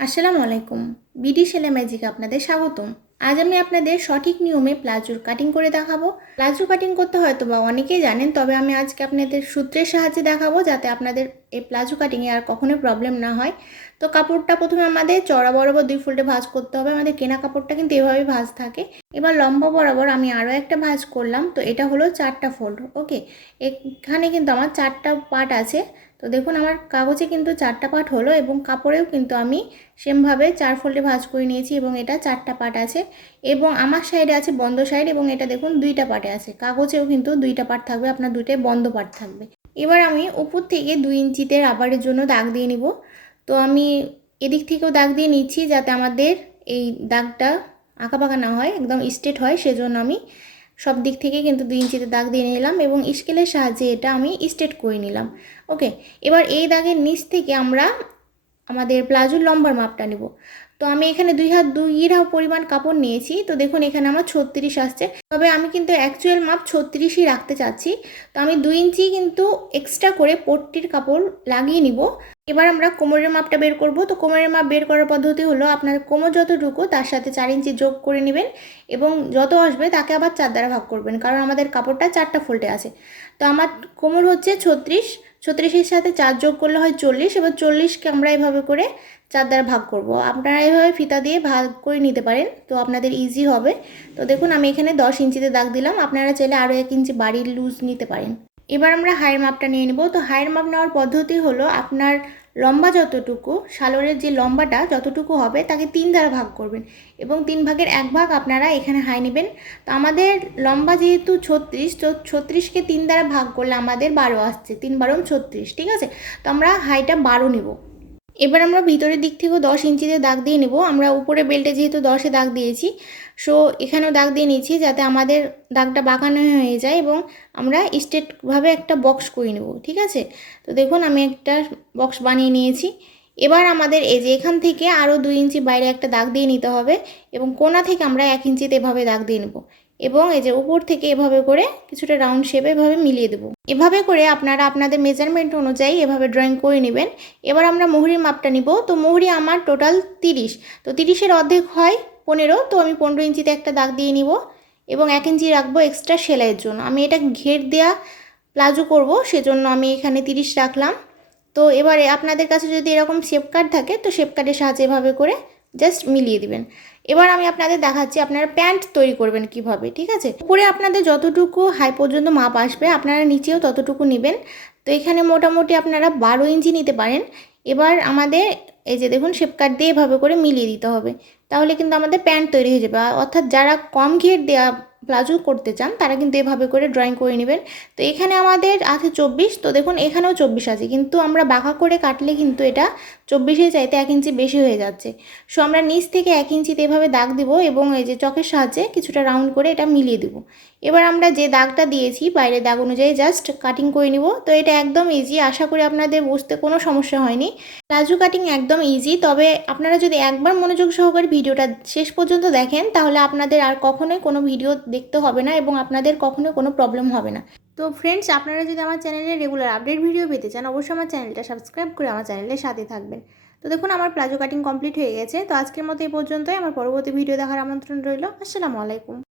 আসসালামু আলাইকুম। বিডি সেলাই ম্যাজিকে আপনাদের স্বাগতম। আজ আমি আপনাদের সঠিক নিয়মে প্লাজোর কাটিং করে দেখাবো। প্লাজো কাটিং করতে হয়তো বা অনেকেই জানেন, তবে আমি আজকে আপনাদের সূত্রের সাহায্যে দেখাবো যাতে আপনাদের এই প্লাজো কাটিংয়ে আর কখনোই প্রবলেম না হয়। তো কাপড়টা প্রথমে আমাদের চড়া বরাবর 2 ফোল্ডে ভাঁজ করতে হবে। আমাদের কেনা কাপড়টা কিন্তু এভাবেই ভাঁজ থাকে। এবার লম্বা বরাবর আমি আরও একটা ভাঁজ করলাম, তো এটা হলো 4টা ফোল্ড। ওকে, এখানে কিন্তু আমার 4টা পার্ট আছে। তো দেখুন আমার কাগজে কিন্তু 4টা পার্ট হলো এবং কাপড়েও কিন্তু আমি সেমভাবে 4 ফোল্ডে ভাঁজ করে নিয়েছি এবং এটা 4টা পার্ট আছে এবং আমার সাইডে আছে বন্ধ সাইড এবং এটা দেখুন 2টা পার্টে আছে। কাগজেও কিন্তু 2টা পার্ট থাকবে, আপনার 2টাই বন্ধ পার্ট থাকবে। এবার আমি উপর থেকে 2 ইঞ্চিতে রাবারের জন্য দাগ দিয়ে নিব। তো আমি এদিক থেকেও দাগ দিয়ে নিচ্ছি যাতে আমাদের এই দাগটা আঁকাবাঁকা না হয়, একদম স্ট্রেট হয়। সেজন্য আমি সব দিক থেকে কিন্তু 2 ইঞ্চিতে দাগ দিয়ে নিলাম এবং স্কেলের সাহায্যে এটা আমি স্ট্রেট করে নিলাম। ওকে, এবার এই দাগের নিচ থেকে আমরা আমাদের প্লাজোর লম্বার মাপটা নেব। তো আমি এখানে 2 হাত 2 গিরা পরিমাণ কাপড় নিয়েছি। তো দেখুন এখানে আমার 36 আসছে, তবে আমি কিন্তু অ্যাকচুয়াল মাপ 36ই রাখতে চাচ্ছি। তো আমি 2 ইঞ্চি কিন্তু এক্সট্রা করে পট্টির কাপড় লাগিয়ে নিব। এবার আমরা কোমরের মাপটা বের করব। তো কোমরের মাপ বের করার পদ্ধতি হলো আপনার কোমর যতটুকু তার সাথে 4 ইঞ্চি যোগ করে নেবেন এবং যত আসবে তাকে আবার 4 দ্বারা ভাগ করবেন, কারণ আমাদের কাপড়টা 4টা ফোল্ডে আছে। তো আমার কোমর হচ্ছে 36 সাথে 4 যোগ করলে হয় 40। এবার 40কে আমরা এভাবে করে 4 দ্বারা ভাগ করব। আপনারা এভাবে ফিতা দিয়ে ভাগ করে নিতে পারেন, তো আপনাদের ইজি হবে। তো দেখুন আমি এখানে 10 ইঞ্চিতে দাগ দিলাম, আপনারা চাইলে আরও 1 ইঞ্চি বাড়ির লুজ নিতে পারেন। এবার আমরা হাইয়ের মাপটা নিয়ে নেব। তো হাইয়ের মাপ নেওয়ার পদ্ধতি হলো আপনার লম্বা যতটুকু, শালোরের যে লম্বাটা যতটুকু হবে তাকে 3 দ্বারা ভাগ করবেন এবং 3 ভাগের 1 ভাগ আপনারা এখানে হাই নেবেন। তো আমাদের লম্বা যেহেতু 36, তো 36কে 3 দ্বারা ভাগ করলে আমাদের 12 আসছে, 3 12 36, ঠিক আছে। তো আমরা হাইটা 12 নেব। এবার আমরা ভিতরের দিক থেকেও 10 ইঞ্চিতে দাগ দিয়ে নেব। আমরা উপরে বেল্টে যেহেতু 10-এ দাগ দিয়েছি, সো এখানেও দাগ দিয়ে নিচ্ছি যাতে আমাদের দাগটা বাঁকানো হয়ে যায় এবং আমরা স্ট্রেটভাবে একটা বক্স করে নেব, ঠিক আছে। তো দেখুন আমি একটা বক্স বানিয়ে নিয়েছি। এবার আমাদের এই যে এখান থেকে আরও 2 ইঞ্চি বাইরে একটা দাগ দিয়ে নিতে হবে এবং কোণা থেকে আমরা 1 ইঞ্চিতে এভাবে দাগ দিয়ে নেব এবং এই যে উপর থেকে এভাবে করে কিছুটা রাউন্ড শেপে এভাবে মিলিয়ে দেবো। এভাবে করে আপনারা আপনাদের মেজারমেন্ট অনুযায়ী এভাবে ড্রয়িং করে নেবেন। এবার আমরা মোহরির মাপটা নিব। তো মোহরি আমার টোটাল 30, তো 30-এর অর্ধেক হয় 15, তো আমি 15 ইঞ্চিতে একটা দাগ দিয়ে নিব এবং 1 ইঞ্চি রাখবো এক্সট্রা সেলাইয়ের জন্য। আমি এটা ঘের দেওয়া প্লাজো করব, সেজন্য আমি এখানে 30 রাখলাম। তো এবারে আপনাদের কাছে যদি এরকম শেপ কার্ড থাকে তো শেপ কার্ডের সাহায্যে এভাবে করে জাস্ট মিলিয়ে দিবেন। এবার আমি আপনাদের দেখাচ্ছি আপনারা প্যান্ট তৈরি করবেন কিভাবে, ঠিক আছে। উপরে আপনাদের যতটুকু হাই পর্যন্ত মাপ আসবে আপনারা নিচেও ততটুকু নেবেন। তো এখানে মোটামুটি আপনারা 12 ইঞ্চি নিতে পারেন। এবার আমাদের এই যে দেখুন শেপ কার্ড দিয়ে এভাবে করে মিলিয়ে দিতে হবে, তাহলে কিন্তু আমাদের প্যান্ট তৈরি হয়ে যাবে। অর্থাৎ যারা কম ঘের দেওয়া প্লাজো করতে চান তারা কিন্তু এভাবে করে ড্রয়িং করে নেবেন। তো এখানে আমাদের আছে 24, তো দেখুন এখানেও 24 আছে, কিন্তু আমরা বাঁকা করে কাটলে কিন্তু এটা 24-এর চাইতে 1 ইঞ্চি বেশি হয়ে যাচ্ছে। সো আমরা নিচ থেকে 1 ইঞ্চিতে এভাবে দাগ দিব এবং এই যে চকের সাহায্যে কিছুটা রাউন্ড করে এটা মিলিয়ে দেব। এবার আমরা যে দাগটা দিয়েছি বাইরের দাগ অনুযায়ী জাস্ট কাটিং করে নিব। তো এটা একদম ইজি, আশা করি আপনাদের বুঝতে কোনো সমস্যা হয়নি। প্লাজো কাটিং একদম ইজি, তবে আপনারা যদি একবার মনোযোগ সহকারে ভিডিওটা শেষ পর্যন্ত দেখেন তাহলে আপনাদের আর কখনোই কোনো ভিডিও দেখতে হবে না এবং আপনাদের কখনোই কোনো প্রবলেম হবে না। তো ফ্রেন্ডস, আপনারা যদি আমার চ্যানেলে রেগুলার আপডেট ভিডিও পেতে চান অবশ্যই আমার চ্যানেলটা সাবস্ক্রাইব করে আমার চ্যানেলের সাথে থাকবেন। তো দেখুন আমার প্লাজো কাটিং কমপ্লিট হয়ে গেছে। তো আজকের মতো এই পর্যন্তই। আমার পরবর্তী ভিডিও দেখার আমন্ত্রণ রইল। আসসালামু আলাইকুম।